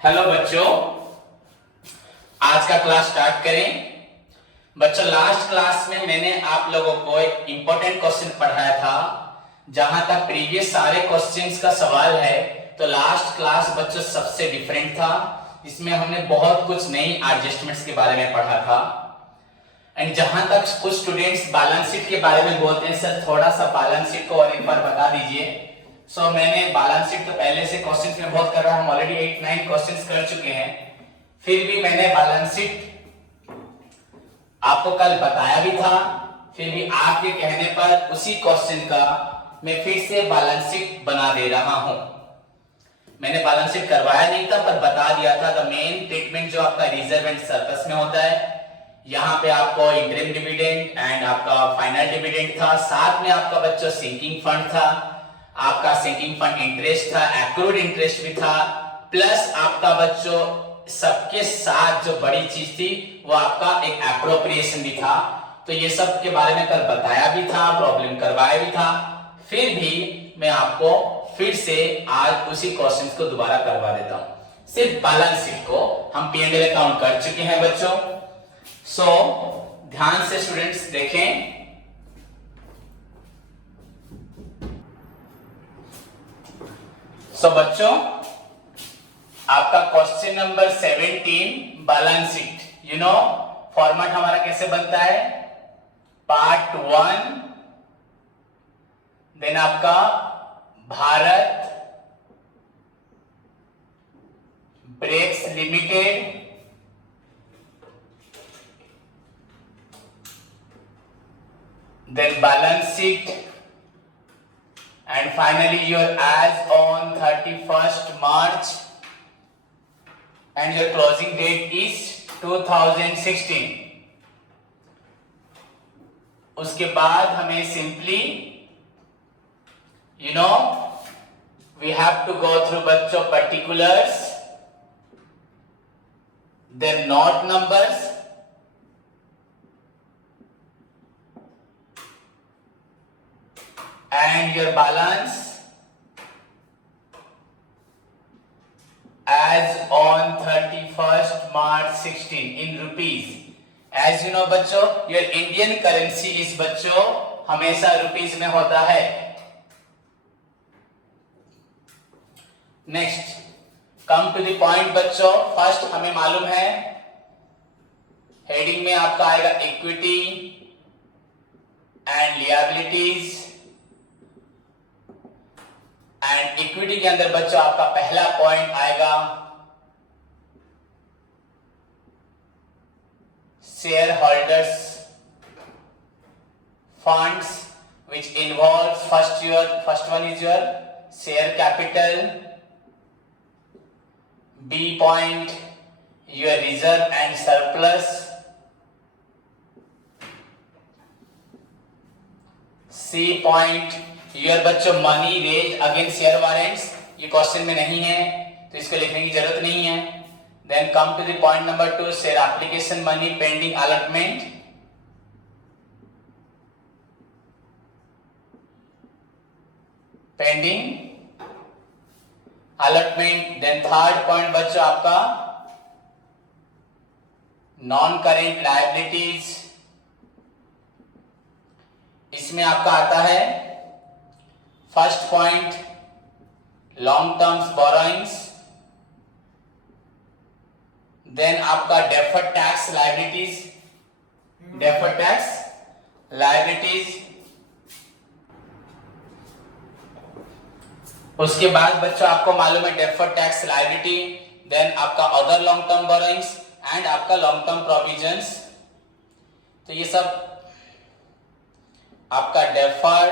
Hello बच्चों, आज का क्लास स्टार्ट करें। बच्चों, लास्ट क्लास में मैंने आप लोगों को एक इंपॉर्टेंट क्वेश्चन पढ़ाया था। जहां तक प्रीवियस सारे क्वेश्चंस का सवाल है तो लास्ट क्लास बच्चों सबसे डिफरेंट था। इसमें हमने बहुत कुछ नई एडजस्टमेंट्स के बारे में पढ़ा था। एंड जहां तक कुछ स्टूडेंट्स बैलेंस शीट के बारे में बोलते हैं, सर थोड़ा सा बैलेंस शीट को और एक बार बता दीजिए। मैंने बैलेंस शीट तो पहले से क्वेश्चंस में बहुत कर रहा हूं, हम ऑलरेडी 8-9 क्वेश्चंस कर चुके हैं। फिर भी मैंने बैलेंस शीट आपको कल बताया भी था। फिर भी आपके कहने पर उसी क्वेश्चन का मैं फिर से बैलेंस शीट बना दे रहा हूं। मैंने बैलेंस शीट करवाया नहीं था पर बता दिया था। द मेन ट्रीटमेंट जो आपका रिजर्व एंड सरप्लस में होता है, यहाँ पे आपको इंटरिम डिविडेंड एंड आपका फाइनल डिविडेंड था, साथ में आपका बच्चों सिंकिंग फंड था, आपका सिंकिंग फंड इंटरेस्ट था, एक्रूड इंटरेस्ट भी था, प्लस आपका बच्चों सबके साथ जो बड़ी चीज थी वो आपका एक एप्रोप्रिएशन भी था। तो ये सब के बारे में कल बताया भी था, प्रॉब्लम करवाया भी था। फिर भी मैं आपको फिर से आज उसी क्वेश्चंस को दोबारा करवा देता हूं। सिर्फ बैलेंस शीट को हम P&L अकाउंट कर चुके हैं बच्चों। ध्यान से स्टूडेंट्स देखें। बच्चों, आपका question number 17 balance sheet. Format हमारा कैसे बनता है? पार्ट 1, देन आपका Bharat brakes limited, then balance sheet, and finally your as on 31st March and your closing date is 2016। उसके बाद हमें simply we have to go through बच्चों particulars, then not numbers, and your balance as on 31st March 16 in rupees। As you know बच्चों, your Indian currency is बच्चों हमेशा rupees में होता है। Next, come to the point बच्चों। First हमें मालूम है हेडिंग में आपका आएगा equity and liabilities, and equity के अंदर बच्चों आपका पहला पॉइंट आएगा shareholders funds which involves first one is your share capital, B point your reserve and surplus, C point your बच्चों money raised against share warrants. ये question में नहीं है तो इसको लिखने की जरूरत नहीं है। Then come to the point number 2, share application money pending allotment, pending allotment. Then third point बच्चों आपका नॉन करेंट लायबिलिटीज। इसमें आपका आता है first point long terms borrowings, then आपका deferred tax liabilities, deferred tax liabilities. उसके बाद बच्चों आपको मालूम है डेफर्ड टैक्स लायबिलिटी, देन आपका other long term borrowings and आपका लॉन्ग टर्म प्रोविजंस। तो ये सब आपका डेफर्ड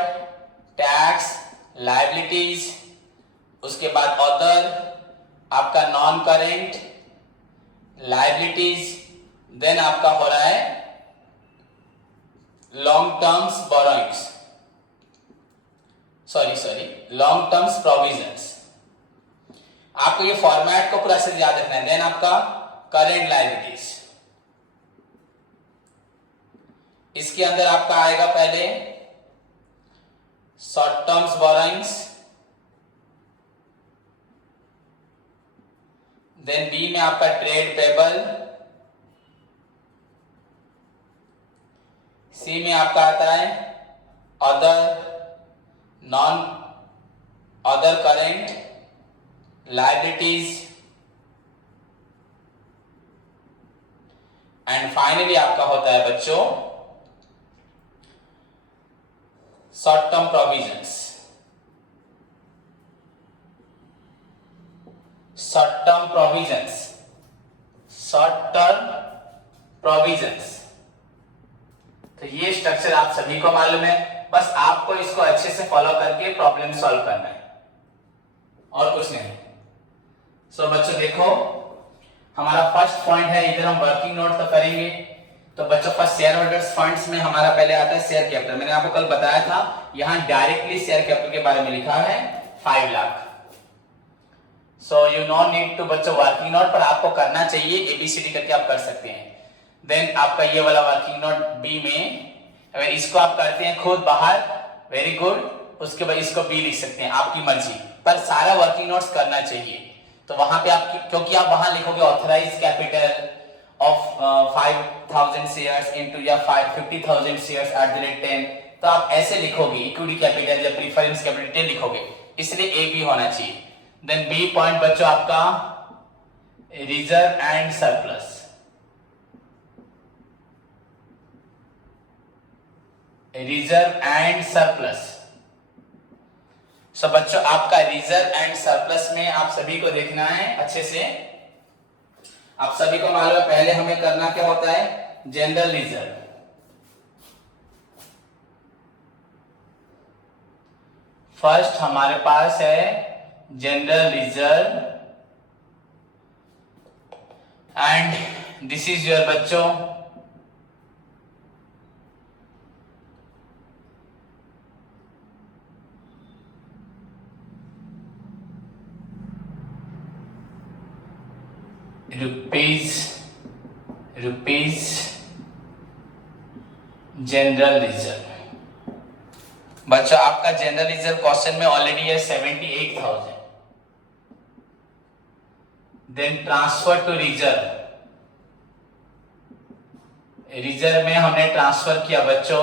टैक्स लायबिलिटीज, उसके बाद अदर आपका नॉन करेंट लायबिलिटीज, देन आपका हो रहा है long terms borrowings, sorry long terms provisions. आपको ये फॉर्मेट को पूरा से याद रखना है। देन आपका करेंट लायबिलिटीज, इसके अंदर आपका आएगा पहले short terms borrowings, then B में आपका ट्रेड पेबल, सी में आपका आता है other non other current liabilities, and finally आपका होता है बच्चों short term provisions. Short term provisions, short term provisions. तो ये स्ट्रक्चर आप सभी को मालूम है, बस आपको इसको अच्छे से फॉलो करके प्रॉब्लम सॉल्व करना है और कुछ नहीं। सो बच्चों देखो, हमारा फर्स्ट पॉइंट है, इधर हम वर्किंग नोट तो करेंगे। तो बच्चों फर्स्ट शेयर होल्डर्स फंड्स में हमारा पहले आता है शेयर कैपिटल। मैंने आपको कल बताया था, यहां डायरेक्टली शेयर कैपिटल के बारे में लिखा है 5 lakh. So you know need to बच्चों वर्किंग नोट, पर आपको करना चाहिए, एबीसीडी करके आप कर सकते हैं। देन आपका ये वाला वर्किंग नोट बी में, अगर इसको आप करते हैं खुद बाहर, वेरी गुड, उसके बाद इसको बी लिख सकते हैं, आपकी मर्जी, पर सारा वर्किंग नोट्स करना चाहिए। तो वहां पे आप, क्योंकि आप वहां लिखोगे authorise capital of 5000 shares into या 50,000 शेयर्स @10, तो आप ऐसे लिखोगे इक्विटी कैपिटल या प्रीफरेंस कैपिटल लिखोगे, इसलिए ए बी होना चाहिए। देन बी पॉइंट बच्चों आपका reserve and surplus. Reserve and surplus. So बच्चों आपका रिजर्व एंड सरप्लस में आप सभी को देखना है अच्छे से। आप सभी को मालूम है पहले हमें करना क्या होता है, जनरल रिजर्व। फर्स्ट हमारे पास है general reserve and this is your बच्चों रुपीज जनरल रिजर्व। बच्चों आपका जनरल रिजर्व क्वेश्चन में ऑलरेडी है 78,000। Then transfer to reserve, reserve में हमने ट्रांसफर किया बच्चों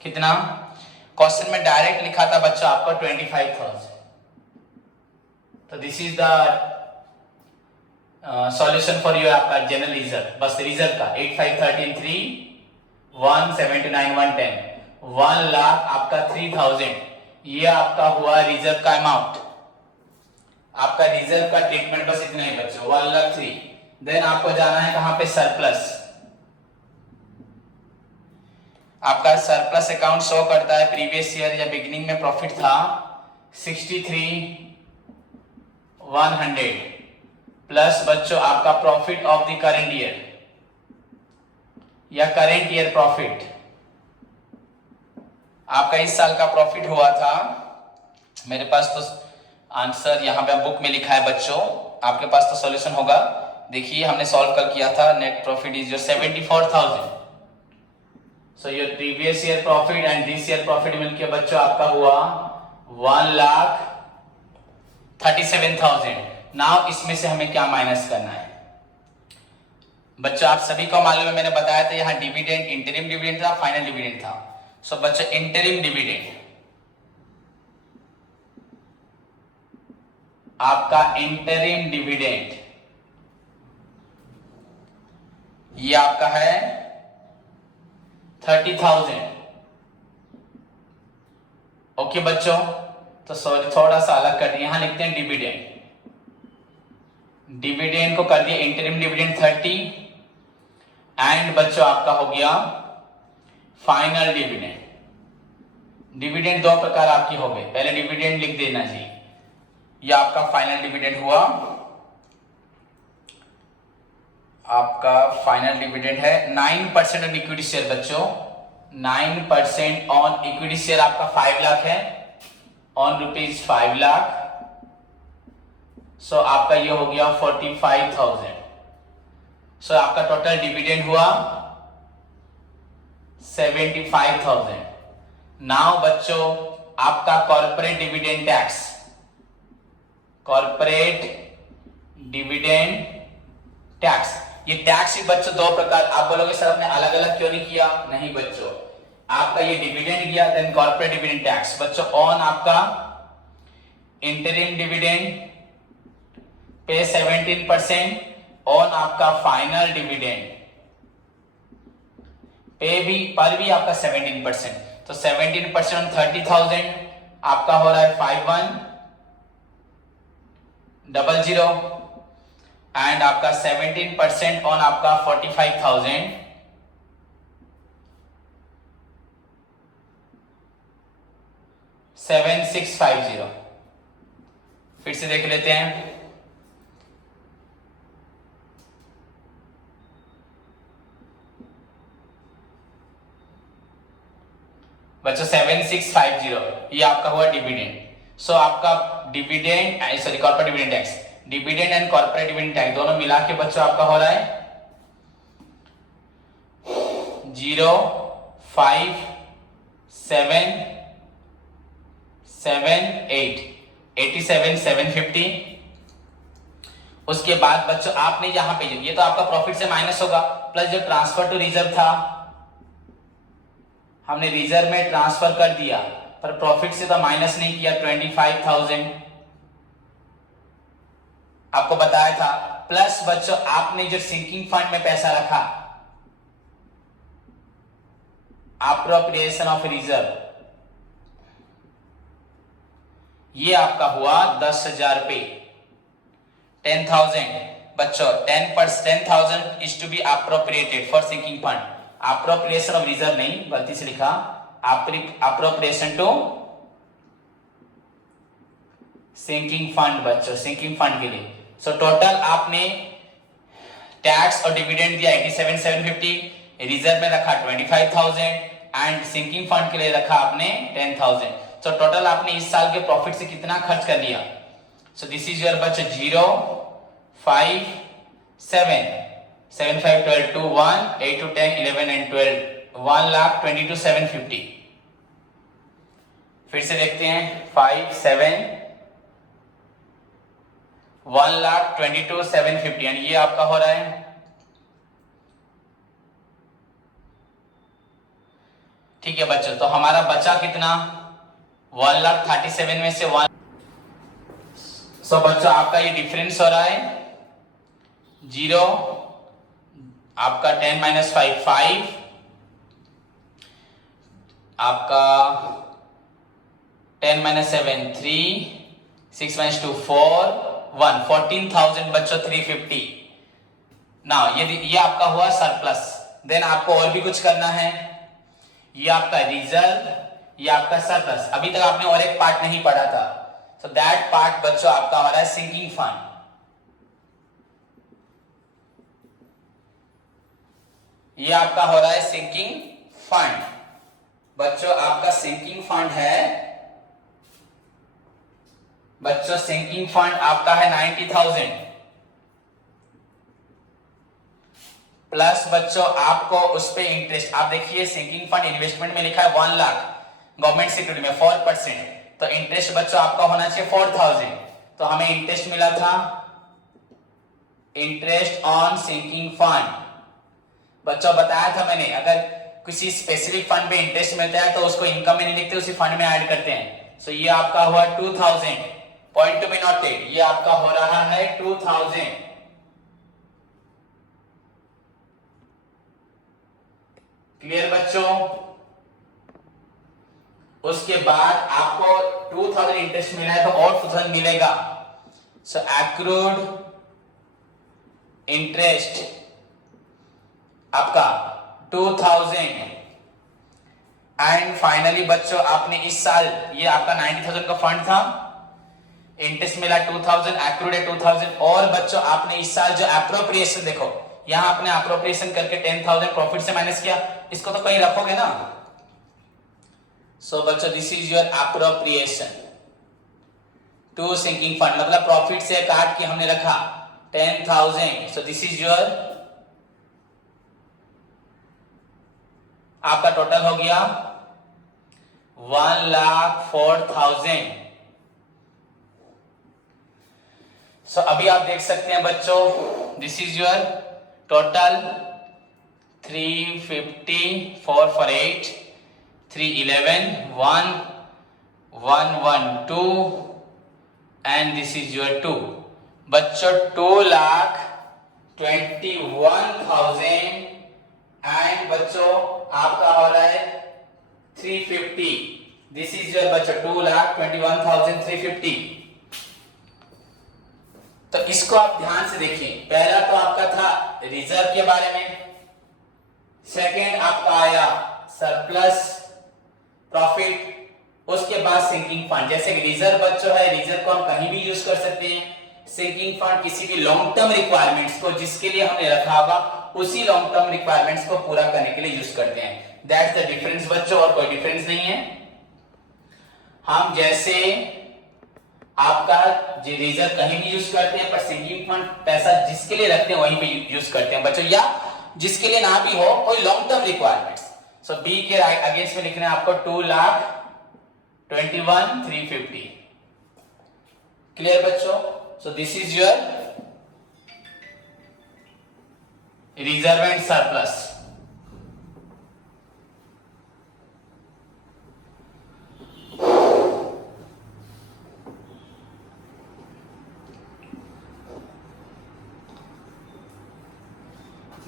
कितना, क्वेश्चन में डायरेक्ट लिखा था बच्चों आपको 25,000। तो this is the solution for you आपका जनरल रिजर्व, बस रिजर्व का 8513 179 110 1 लाख आपका 3000, ये आपका हुआ रिजर्व का अमाउंट। आपका रिजर्व का ट्रीटमेंट बस इतना ही बच्चों 1,03,000। देन आपको जाना है कहां पे, सरप्लस। आपका सरप्लस अकाउंट शो करता है प्रीवियस ईयर या बिगिनिंग में प्रॉफिट था 63,100 प्लस बच्चों आपका profit of the current year या करेंट ईयर प्रॉफिट। आपका इस साल का प्रॉफिट हुआ था, मेरे पास तो आंसर यहाँ पे बुक में लिखा है बच्चों, आपके पास तो सॉल्यूशन होगा। देखिए हमने सॉल्व कल किया था, net profit is your 74,000। So your previous year profit and this year profit मिलकर बच्चों आपका हुआ 1,37,000। नाउ इसमें से हमें क्या माइनस करना है बच्चों, आप सभी को मालूम है, मैंने बताया था यहाँ डिविडेंड, इंटरिम डिविडेंड था, फाइनल डिविडेंड था। सो बच्चों इंटरिम डिविडेंड, आपका इंटरिम डिविडेंड ये आपका है 30,000। ओके बच्चों, तो सॉरी थोड़ा सा अलग कर दिया, यहां लिखते हैं डिविडेंड। डिविडेंड को कर दिया इंटरिम डिविडेंड 30 एंड बच्चों आपका हो गया फाइनल डिविडेंड। डिविडेंड दो प्रकार आपकी हो गई, पहले डिविडेंड लिख देना जी, यह आपका फाइनल डिविडेंड हुआ। आपका फाइनल डिविडेंड है 9% ऑन इक्विटी शेयर बच्चों, 9% ऑन इक्विटी शेयर आपका 5 लाख है, ऑन रुपीज 5 लाख। सो आपका ये हो गया 45,000। सो आपका टोटल डिविडेंड हुआ 75,000। नाउ बच्चों आपका corporate dividend tax, corporate dividend tax. ये टैक्स ही बच्चों दो प्रकार, आप बोलोगे सर आपने अलग अलग क्यों नहीं किया? नहीं बच्चों, आपका ये डिविडेंड गया, देन कॉर्पोरेट डिविडेंड टैक्स बच्चों ऑन आपका इंटरिम डिविडेंड पे 17%, ऑन आपका फाइनल डिविडेंड पे भी पर भी आपका 17%। तो 17% ऑन 30,000 आपका हो रहा है 5100, एंड आपका 17% ऑन आपका 45,000 7650। फिर से देख लेते हैं। बच्चों 7650 ये आपका हुआ डिविडेंड। सो आपका dividend sorry corporate dividend tax, dividend and corporate dividend tax दोनों मिला के बच्चों आपका हो रहा है 05778 87,750। उसके बाद बच्चों आपने यहां पे ये तो आपका प्रॉफिट से माइनस होगा, प्लस जो ट्रांसफर टू रिजर्व था हमने रिजर्व में ट्रांसफर कर दिया, पर प्रॉफिट से तो माइनस नहीं किया, 25,000 आपको बताया था। प्लस बच्चों आपने जो सिंकिंग फंड में पैसा रखा, अप्रोप्रिएशन ऑफ रिजर्व, ये आपका हुआ 10,000 रुपए, 10,000 बच्चों 10,000 is to be appropriated for sinking fund. Appropriation of reserve नहीं, गलती से लिखा, अप्रोप्रिएशन टू सिंकिंग फंड बच्चों, सिंकिंग फंड के लिए। सो टोटल आपने टैक्स और डिविडेंड दिया 87,750, रिजर्व में रखा 25,000 एंड सिंकिंग फंड के लिए रखा आपने 10,000। सो टोटल आपने इस साल के प्रॉफिट से कितना खर्च कर लिया? सो दिस इज योर बच्चों 0 5 7 7 5 12 2 1 8 2 10 11 and 12 1,22,750। फिर से देखते हैं 5 7 1,22,750 यानी ये आपका हो रहा है। ठीक है बच्चों, तो हमारा बचा कितना? 1,37,000 में से 1। सो बच्चों आपका ये डिफरेंस हो रहा है 0 आपका 10 - 5 5, आपका 10 - 7 3, 6 - 2 4 1, 14,000 बच्चों 350 ना। ये आपका हुआ सरप्लस। देन आपको और भी कुछ करना है, ये आपका रिजर्व, ये आपका सरप्लस। अभी तक आपने और एक पार्ट नहीं पढ़ा था, सो दैट पार्ट बच्चों आपका हो रहा है सिंकिंग फंड। ये आपका हो रहा है सिंकिंग फंड बच्चों, आपका सिंकिंग फंड है बच्चों, सिंकिंग फंड आपका है 90,000 प्लस बच्चों आपको उस पे इंटरेस्ट। आप देखिए सिंकिंग फंड इन्वेस्टमेंट में लिखा है 1 लाख, गवर्नमेंट सिक्योरिटी में 4%, तो इंटरेस्ट बच्चों आपका होना चाहिए 4,000। तो हमें इंटरेस्ट मिला था, इंटरेस्ट ऑन सिंकिंग फंड बच्चों बताया था मैंने, अगर किसी स्पेसिफिक फंड में इंटरेस्ट मिलता है तो उसको इनकम में नहीं लिखते, उसी फंड में ऐड करते हैं। सो ये आपका हुआ 2,000, पॉइंट टू बी नोटेड, ये आपका हो रहा है 2,000। क्लियर बच्चों? उसके बाद आपको 2,000 इंटरेस्ट मिला है तो और 2,000 मिलेगा। सो एक्रूड इंटरेस्ट आपका 2,000 एंड फाइनली बच्चों आपने इस साल, ये आपका 90,000 का फंड था, इंटरेस्ट मिला 2,000, एक्रूड है 2,000, और बच्चों आपने इस साल जो एप्रोप्रिएशन, देखो यहां आपने एप्रोप्रिएशन करके 10,000 प्रॉफिट से माइनस किया, इसको तो कहीं रखोगे ना। सो बच्चों this is your appropriation to sinking fund, मतलब प्रॉफिट से काट के हमने रखा 10,000। सो दिस इज योर आपका टोटल हो गया 1,04,000। अभी आप देख सकते हैं बच्चों, this is your total 350, 4 for 8, 311, 1, 1, 1, 2 and this is your 2. बच्चों 2,21,000 एंड बच्चों आपका हो रहा है 350. दिस इज योर बच्चों 2,21,350. तो इसको आप ध्यान से देखिए. पहला तो आपका था रिजर्व के बारे में, सेकेंड आपका आया सरप्लस प्रॉफिट, उसके बाद सिंकिंग फंड. जैसे कि रिजर्व बच्चों है, रिजर्व को हम कहीं भी यूज कर सकते हैं. सिंकिंग फंड किसी भी लॉन्ग टर्म रिक्वायरमेंट्स को जिसके लिए हमने रखा होगा उसी लॉन्ग टर्म रिक्वायरमेंट्स को पूरा करने के लिए यूज करते हैं. दैट्स द डिफरेंस बच्चों, और कोई डिफरेंस नहीं है. हम जैसे आपका रिजर्व कहीं भी यूज करते हैं, पर सिंकिंग फंड पैसा जिसके लिए रखते हैं वहीं पे यूज करते हैं बच्चों, या जिसके लिए ना भी हो कोई लॉन्ग टर्म रिक्वायरमेंट्स. सो बी के अगेंस्ट में लिखना है आपको 2,21,350. क्लियर बच्चों? सो this is your reserve and surplus.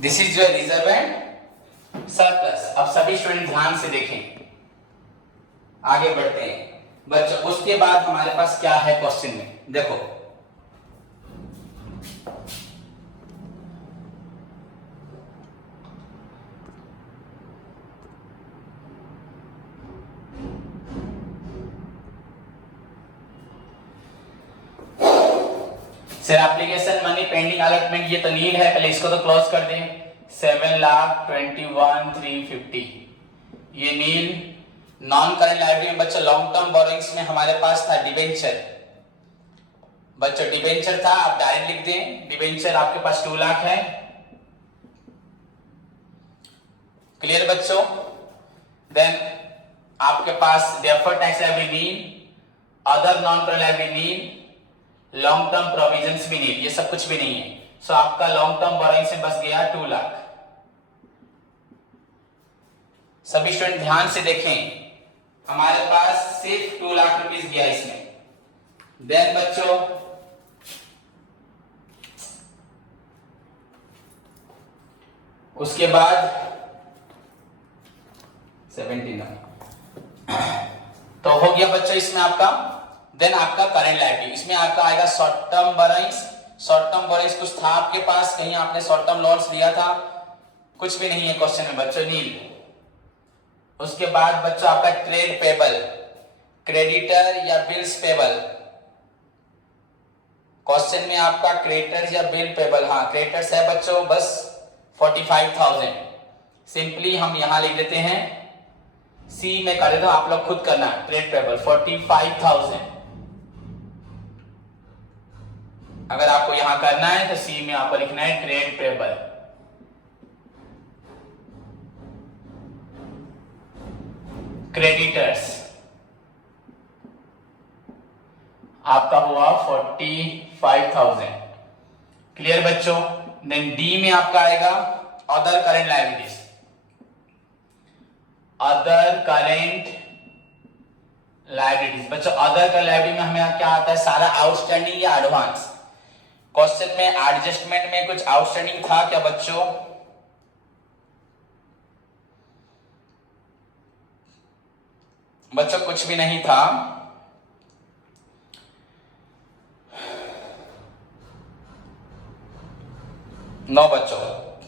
This is your reserve and surplus. अब सभी स्टूडेंट ध्यान से देखें, आगे बढ़ते हैं बच्चों. उसके बाद हमारे पास क्या है क्वेश्चन में, देखो sir application money pending allotment, ये तो नील है, पहले इसको तो क्लोज कर दें. 7,21,350 ये नील. नॉन करंट लायबिलिटी में बच्चों लॉन्ग टर्म बोरोइंग्स में हमारे पास था डिबेंचर. बच्चों डिबेंचर था, आप डायरेक्ट लिख दें डिबेंचर आपके पास 2 लाख है. क्लियर बच्चों? देन आपके पास डेफर्ड टैक्स लायबिलिटी नील, अदर नॉन करंट लायबिलिटी नील, लॉन्ग टर्म प्रोविजंस भी नहीं, ये सब कुछ भी नहीं है. सो आपका लॉन्ग टर्म बोरोइंग से बस गया 2 लाख. सभी स्टूडेंट ध्यान से देखें, हमारे पास सिर्फ 2 लाख रुपीस गया इसमें. देन बच्चों उसके बाद 79 तो हो गया बच्चों इसमें आपका. देन आपका करंट लायबिलिटी, इसमें आपका आएगा short term borrowings. Short term borrowings कुछ था आपके पास, कहीं आपने शॉर्ट टर्म लोन्स लिया था, कुछ भी नहीं है क्वेश्चन में बच्चों, नील. उसके बाद बच्चों आपका ट्रेड पेबल, क्रेडिटर या बिल्स पेबल. क्वेश्चन में आपका क्रेडिटर्स या बिल पेबल, हाँ क्रेडिटर्स है बच्चों बस 45,000. सिंपली हम यहां लिख देते हैं, सी में कर देता हूं, आप लोग खुद करना. Trade payable 45,000. अगर आपको यहां करना है तो सी में आपको लिखना है ट्रेड पेबल. क्रेडिटर्स आपका हुआ 45,000. क्लियर बच्चों? देन डी में आपका आएगा other current liabilities. Other current liabilities बच्चों, अदर करेंट लायबिलिटी में हमें क्या आता है, सारा आउटस्टैंडिंग या एडवांस. क्वेश्चन में एडजस्टमेंट में कुछ आउटस्टैंडिंग था क्या बच्चों? बच्चों कुछ भी नहीं था. नो बच्चों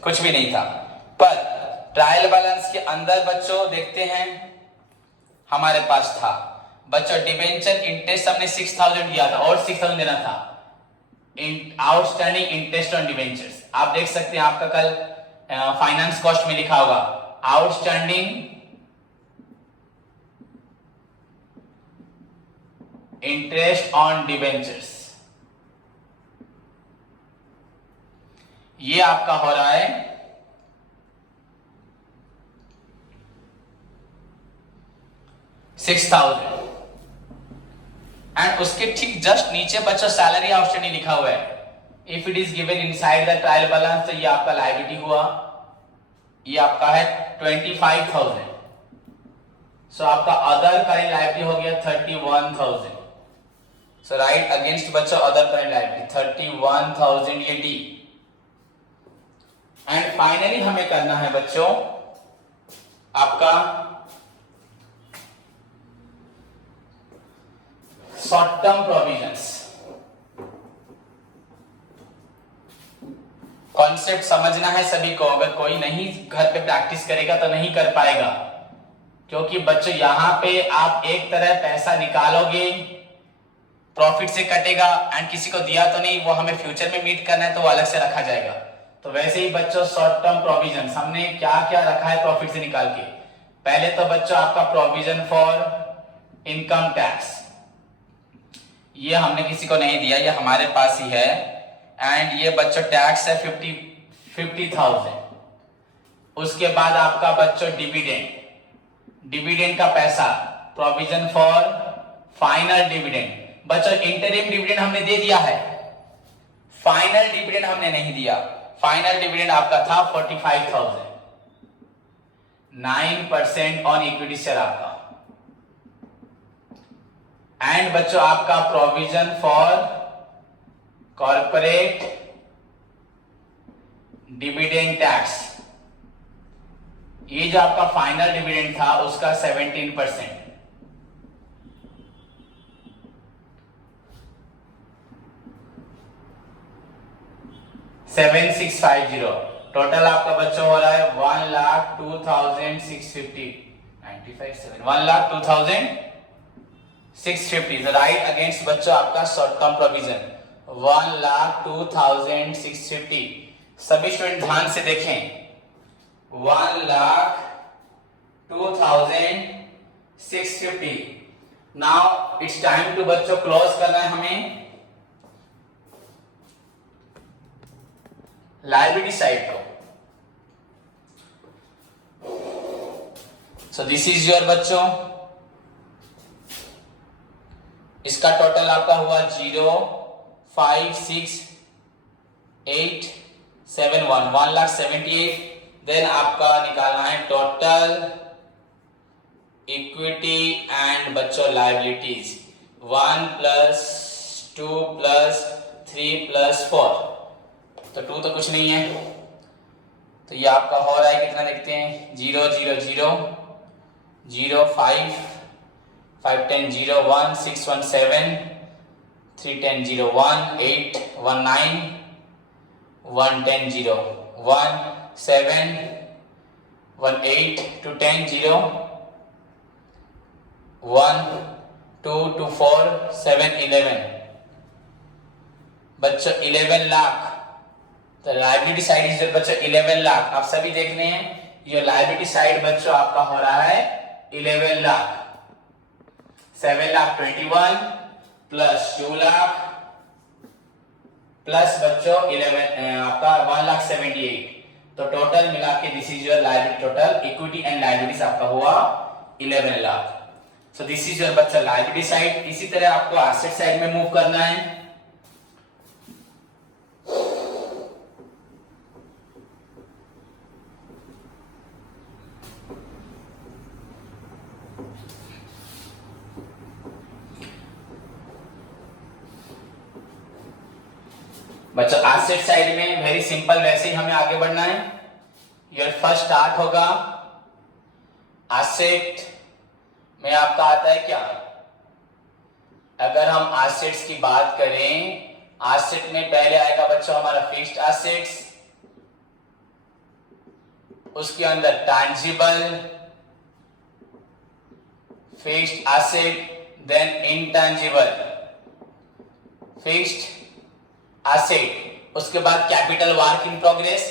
कुछ भी नहीं था. पर ट्रायल बैलेंस के अंदर बच्चों देखते हैं हमारे पास था बच्चों डिबेंचर इंटरेस्ट हमने 6,000 दिया था और 6,000 देना था. आउटस्टैंडिंग इंटरेस्ट ऑन डिबेंचर्स आप देख सकते हैं, आपका कल फाइनेंस कॉस्ट में लिखा होगा आउटस्टैंडिंग इंटरेस्ट ऑन डिबेंचर्स. ये आपका हो रहा है 6,000. एंड उसके ठीक जस्ट नीचे बच्चों सैलरी आउटस्टैंडिंग लिखा हुआ है। If it is given inside the trial balance तो ये आपका लायबिलिटी हुआ, ये आपका है 25,000। सो आपका अदर करेंट लायबिलिटी हो गया 31,000। सो राइट अगेंस्ट बच्चों अदर करेंट लायबिलिटी 31,000 ये डी। एंड फाइनली हमें करना है बच्चों आपका शॉर्ट टर्म प्रोविजंस। कॉन्सेप्ट समझना है सभी को, अगर कोई नहीं घर पे प्रैक्टिस करेगा तो नहीं कर पाएगा, क्योंकि बच्चों यहां पे आप एक तरह पैसा निकालोगे, प्रॉफिट से कटेगा एंड किसी को दिया तो नहीं, वो हमें फ्यूचर में मीट करना है तो वो अलग से रखा जाएगा। तो वैसे ही बच्चों शॉर्ट टर्म प्रोविजन हमने क्या क्या रखा है प्रॉफिट से निकाल के। पहले तो बच्चों आपका प्रोविजन फॉर इनकम टैक्स, ये हमने किसी को नहीं दिया, ये हमारे पास ही है। एंड ये बच्चों टैक्स है 50,000। उसके बाद आपका बच्चों डिविडेंड का पैसा, प्रोविजन फॉर फाइनल डिविडेंड। बच्चों इंटरिम डिविडेंड हमने दे दिया है, फाइनल डिविडेंड हमने नहीं दिया। फाइनल डिविडेंड आपका था 45,000, 9% ऑन इक्विटी शेयर आपका। एंड बच्चों आपका provision for corporate dividend tax, ये जो आपका फाइनल डिविडेंड था उसका 17%। 7650 टोटल आपका बच्चों हो रहा है 1,02,650 95 1,02,650। राइट अगेंस्ट बच्चों आपका शॉर्ट टर्म प्रोविजन 1,02,650। सभी स्टूडेंट ध्यान से देखें, 1,02,650। नाउ इट्स टाइम टू बच्चों क्लोज करना है हमें लायबिलिटी साइड को। सो दिस इज योर बच्चों, इसका टोटल आपका हुआ 0,56871 1,78,000। देन आपका निकालना है टोटल इक्विटी एंड बच्चों लायबिलिटीज 1 + 2 + 3 + 4। तो 2 तो कुछ नहीं है, तो ये आपका हो रहा है कितना देखते हैं 0 0 0 0 5 5 10 0 1 6 1 7 3 10 0 1 8 1 9 1 10 0 1 7 1 8 2 10 0 1 2 2 4 7 11 बच्चों 11 लाख। तो लायबिलिटी साइड इज बच्चों 11 लाख। आप सभी देख रहे हैं ये लायबिलिटी साइड बच्चों आपका हो रहा है 11 लाख। 7,21,000 प्लस 2 लाख प्लस बच्चों 11 आपका 1,78,000। तो टोटल मिला के this is your liability total equity and liabilities आपका हुआ 11 लाख। सो दिस इज योर बच्चा लायबिलिटी साइड। इसी तरह आपको एसेट साइड में मूव करना है। बच्चों एसेट साइड में वेरी सिंपल, वैसे ही हमें आगे बढ़ना है। योर फर्स्ट स्टार्ट होगा एसेट में आपका आता है क्या, अगर हम एसेट्स की बात करें, एसेट में पहले आएगा बच्चों हमारा फिक्स्ड एसेट्स, उसके अंदर tangible fixed asset, then intangible fixed asset, उसके बाद capital work in progress,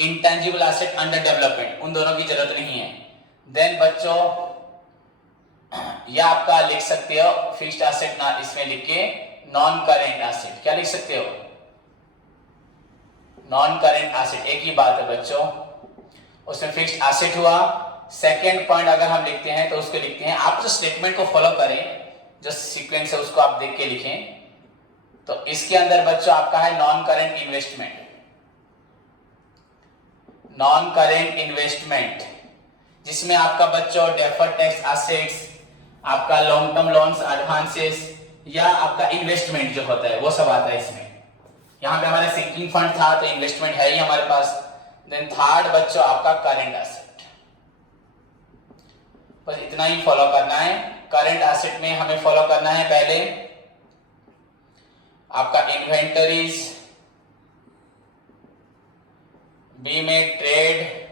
intangible asset under development, उन दोनों की जरूरत नहीं है। देन बच्चों या आपका लिख सकते हो फिक्स्ड एसेट ना इसमें लिख के नॉन करेंट एसेट, क्या लिख सकते हो नॉन करेंट एसेट, एक ही बात है बच्चों। उसमें फिक्स्ड एसेट हुआ। सेकेंड पॉइंट अगर हम लिखते हैं तो उसको लिखते हैं, आप जो स्टेटमेंट को फॉलो करें, जो सीक्वेंस है उसको आप देख के लिखें। तो इसके अंदर बच्चों आपका है non current investment. Non current investment जिसमें आपका बच्चों डेफर्ड टैक्स एसेट्स, आपका लॉन्ग टर्म लोन्स एडवांसेस या आपका इन्वेस्टमेंट जो होता है वो सब आता है इसमें। यहाँ पे हमारा सिंकिंग फंड था तो इन्वेस्टमेंट है ही हमारे पास। देन थर्ड बच्चों आपका करेंट एसेट, बस इतना ही फॉलो करना है। करेंट एसेट में हमें फॉलो करना है पहले आपका इन्वेंटरीज, बी में trade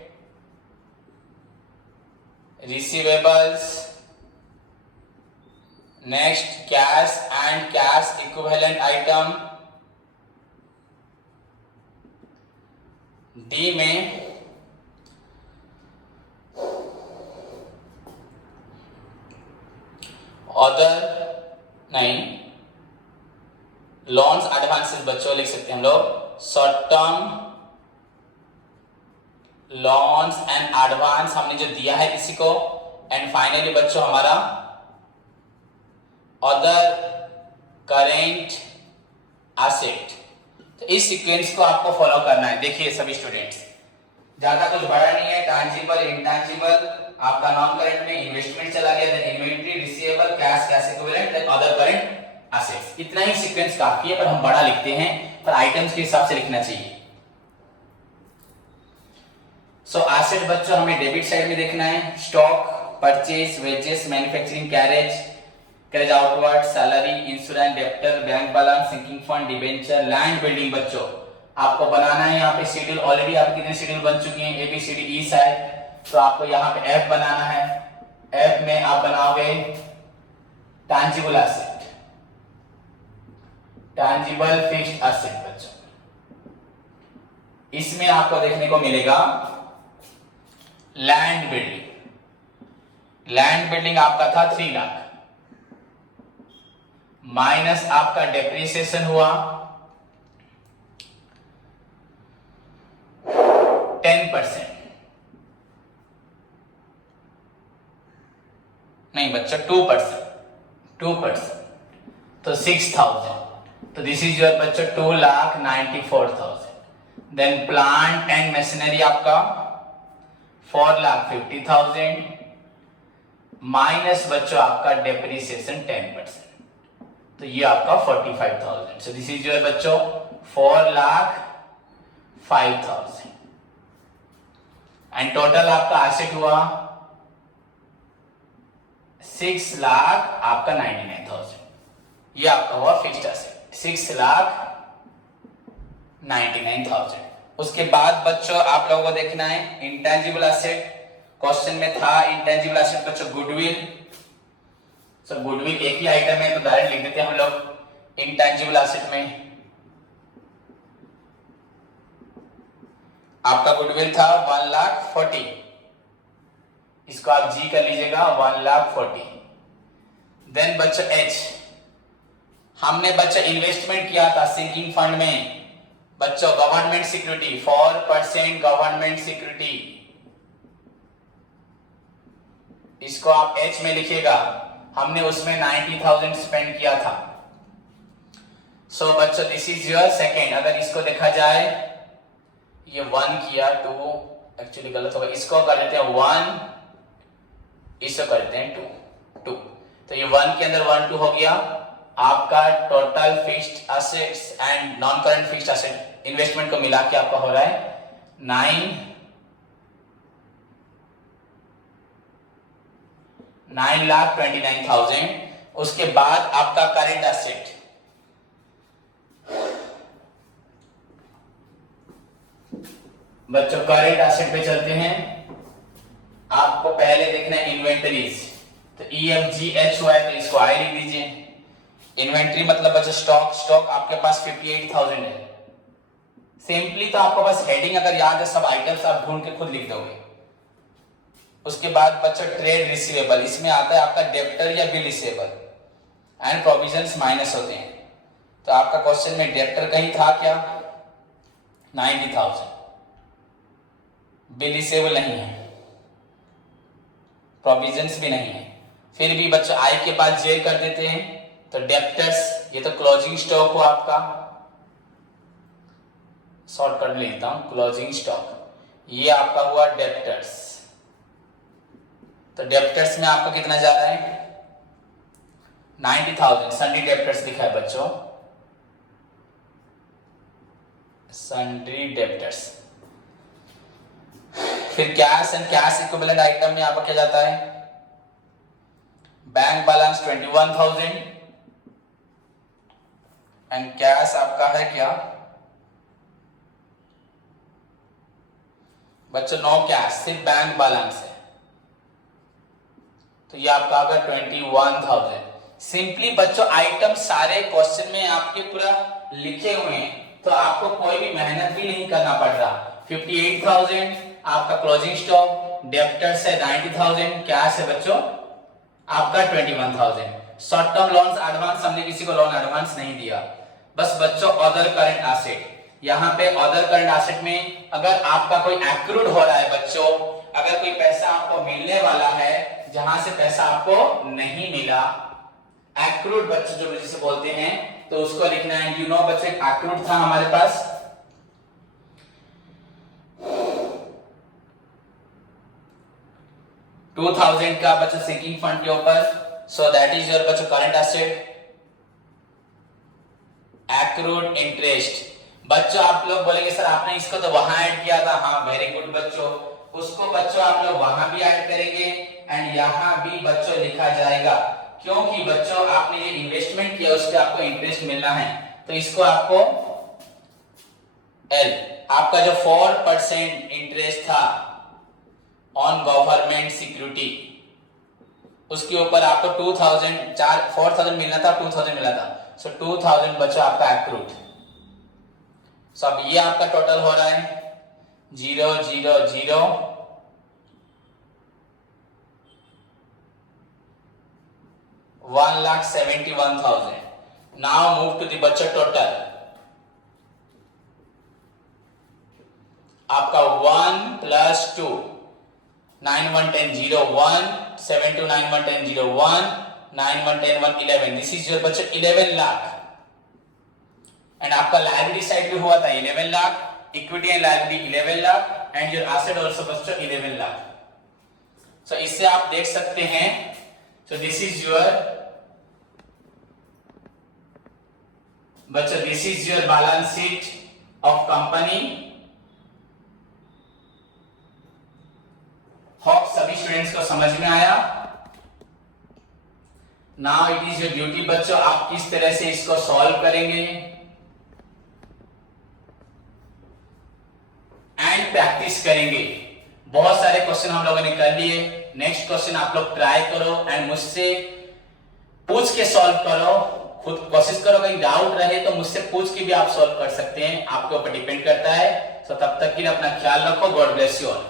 receivables, next cash and cash equivalent item, D में अदर नहीं लोन्स एडवांसेस बच्चों लिख सकते हैं हम लोग, short term loans and advance हमने जो दिया है किसी को। एंड फाइनली बच्चों हमारा अदर करेंट एसेट। तो इस सीक्वेंस को आपको फॉलो करना है। देखिए सभी स्टूडेंट्स, ज्यादा कुछ बड़ा नहीं है। टैंजिबल इंटैंजिबल आपका नॉन करेंट में इन्वेस्टमेंट चला गया, then inventory receivable cash cash equivalent then other current assets. इतना ही सीक्वेंस काफी है, पर हम बड़ा लिखते हैं, पर आइटम्स के हिसाब से लिखना चाहिए। सो एसेट बच्चों हमें डेबिट साइड में देखना है। Stock, purchase, wages, manufacturing, carriage outward, salary, insurance, debtor, bank balance, sinking fund, debenture, land building. बच्चों आपको बनाना है यहाँ पे शेड्यूल। ऑलरेडी आप कितने शेड्यूल बन चुके हैं, A B C D E शायद, तो आपको यहाँ पे एफ बनाना है। एफ में आप बनाओगे tangible asset, tangible fixed asset. बच्चों इसमें आपको देखने को मिलेगा लैंड बिल्डिंग। लैंड बिल्डिंग आपका था 3 लाख, माइनस आपका डेप्रिसिएशन हुआ 10%, नहीं बच्चा 2%, तो 6,000। तो दिस इज योर बच्चा 2,94,000। देन प्लांट एंड मशीनरी आपका 4,50,000 माइनस बच्चों आपका डेप्रिसिएशन 10%, तो ये आपका 45,000। सो दिस इज योर बच्चों 4,05,000। एंड टोटल आपका एसेट हुआ 6,99,000। ये आपका हुआ फिक्स्ड एसेट 6,99,000। उसके बाद बच्चों आप लोगों को देखना है इंटेंजिबल एसेट। क्वेश्चन में था इंटेंजिबल एसेट बच्चों गुडविल। सो गुडविल एक ही आइटम है तो डायरेक्ट लिख देते हैं हम लोग इंटेंजिबल एसेट में। आपका गुडविल था 1,40,000, इसको आप जी कर लीजिएगा 1,40,000। देन बच्चों एच, हमने बच्चों इन्वेस्टमेंट किया था सिंकिंग फंड में बच्चों गवर्नमेंट सिक्योरिटी 4% गवर्नमेंट सिक्योरिटी, इसको आप एच में लिखिएगा। हमने उसमें 90,000 स्पेंड किया था। सो बच्चों दिस इज योर सेकेंड। अगर इसको देखा जाए ये 1 किया 2, एक्चुअली गलत होगा, इसको कर देते हैं 1, इसको कर देते हैं 2। तो ये 1 के अंदर 1 2 हो गया। आपका total fixed assets and non current fixed asset investment को मिला के आपका हो रहा है 9,29,000। उसके बाद आपका करेंट एसेट, बच्चों करेंट एसेट पे चलते हैं। आपको पहले देखना है इन्वेंटरीज, तो EFGH हुआ है तो इसको आई लिख दीजिए। इन्वेंटरी मतलब बच्चों स्टॉक आपके पास 58,000 है। सिंपली तो आपके पास हेडिंग अगर याद है सब आइटम्स आप ढूंढ के खुद लिख दोगे। उसके बाद बच्चों ट्रेड रिसीवेबल, इसमें आता है आपका डेप्टर या bill receivable and provisions minus होते हैं। तो आपका क्वेश्चन में डेप्टर कहीं था क्या 90,000, बिल रिसीवेबल नहीं है, प्रोविजंस भी नहीं है। फिर भी बच्चों आई के बाद जे कर देते हैं, तो डेप्टर्स, ये तो क्लोजिंग स्टॉक हुआ आपका, शॉर्ट कर लेता हूं, क्लोजिंग स्टॉक, ये आपका हुआ डेप्टर्स। तो डेप्टर्स में आपका कितना जा रहा है 90,000, सन्ड्री डेप्टर्स लिखा है बच्चों, सन्ड्री डेप्टर्स। फिर cash and cash equivalent item में आपका क्या जाता है, बैंक बैलेंस 21,000 एंड कैश आपका है क्या बच्चों, नो कैश, सिर्फ बैंक बैलेंस है, तो ये आपका आ गया 21,000। सिंपली बच्चों आइटम सारे क्वेश्चन में आपके पूरा लिखे हुए हैं, तो आपको कोई भी मेहनत भी नहीं करना पड़ रहा। 58,000 आपका क्लोजिंग स्टॉक, डेप्टर्स है 90,000, कैश है बच्चों आपका 21,000। शॉर्ट टर्म लोन्स एडवांस, हमने किसी को लोन एडवांस नहीं दिया। बस बच्चों अदर करंट एसेट, यहाँ पे अदर करंट एसेट में अगर आपका कोई एक्रूड हो रहा है बच्चों, अगर कोई पैसा आपको मिलने वाला है जहां से पैसा आपको नहीं मिला, एक्रूड बच्चों जो जिसे बोलते हैं, तो उसको लिखना है, यू नो बच्चों एक्रूड था हमारे पास, $2,000 का बच्चों सिंकिंग फंड के ऊपर, सो दैट इज योर बच्चों करंट एसेट। एक्रूड इंटरेस्ट बच्चों, आप लोग बोलेंगे सर आपने इसको तो वहां ऐड किया था, हाँ वेरी गुड बच्चों, उसको बच्चों आप लोग वहां भी ऐड करेंगे एंड यहां भी बच्चों लिखा जाएगा, क्योंकि बच्चों आपने ये इन्वेस्टमेंट किया उस पर आपको इंटरेस्ट मिलना है, तो इसको आपको एल, आपका जो 4% इंटरेस्ट था ऑन गवर्नमेंट सिक्योरिटी, उसके ऊपर आपको 4,000 मिलना था, 2,000 मिला था, सो 2,000 बच्चों आपका एक्रूड। सो अब ये आपका टोटल हो रहा है 0, 0, 0, 1,71,000। नाउ मूव टू द बच्चों टोटल, आपका 1 + 2 9, 1, 10, 0, 1, 7, 2, 9, 1, 10, 0, 1, 9, 1, 10, 1, 11, दिस इज योर बच्चों 11 लाख। एंड आपका लायबिलिटी साइड भी हुआ था 11 lakh, equity and liability 11 lakh and your asset also बच्चों 11 लाख। सो इससे आप देख सकते हैं, सो दिस इज योर बच्चों, this is your balance sheet of company. Hope सभी स्टूडेंट्स को समझ में आया। Now it is your duty बच्चों, आप किस तरह से इसको सॉल्व करेंगे एंड प्रैक्टिस करेंगे। बहुत सारे क्वेश्चन हम लोगों ने कर लिए, नेक्स्ट क्वेश्चन आप लोग ट्राई करो एंड मुझसे पूछ के सॉल्व करो, खुद कोशिश करो, कहीं डाउट रहे तो मुझसे पूछ के भी आप सॉल्व कर सकते हैं, आपके ऊपर डिपेंड करता है। सो तब तक के लिए अपना ख्याल रखो, गॉड ब्लेस यू ऑल।